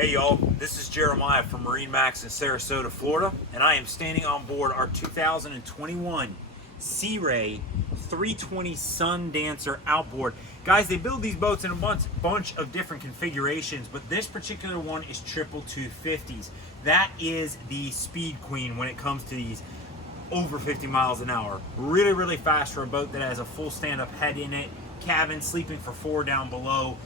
Hey y'all, this is Jeremiah from MarineMax in Sarasota, Florida, and I am standing on board our 2021 Sea Ray 320 Sundancer Outboard. Guys, they build these boats in a bunch of different configurations, but this particular one is triple 250s. That is the speed queen when it comes to these over 50 miles an hour. Really, really fast for a boat that has a full stand-up head in it, cabin, sleeping for 4 down below.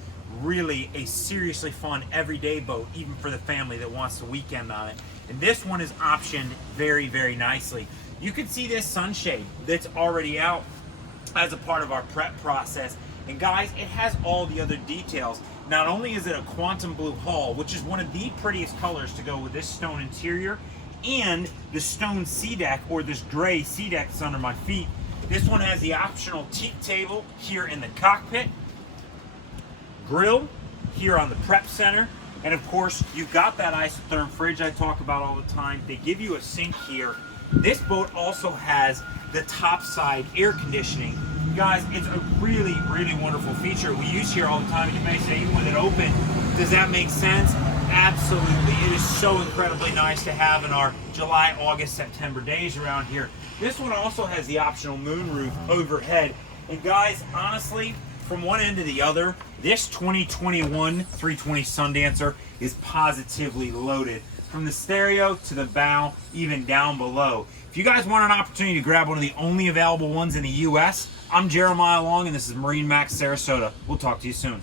Really a seriously fun everyday boat, even for the family that wants to weekend on it. And this one is optioned very, very nicely. You can see this sunshade that's already out as a part of our prep process. And guys, it has all the other details. Not only is it a quantum blue hull, which is one of the prettiest colors to go with this stone interior, and the stone sea deck, or this gray sea deck that's under my feet. This one has the optional teak table here in the cockpit, grill here on the prep center, and of course you've got that isotherm fridge I talk about all the time. They give you a sink here. This boat also has the top side air conditioning. Guys, it's a really, really wonderful feature we use here all the time. And you may say, even with it open, does that make sense? Absolutely. It is so incredibly nice to have in our July, August, September days around here. This one also has the optional moon roof overhead. And guys, honestly, from one end to the other, this 2021 320 Sundancer is positively loaded. From the stereo to the bow, even down below. If you guys want an opportunity to grab one of the only available ones in the US, I'm Jeremiah Long and this is MarineMax Sarasota. We'll talk to you soon.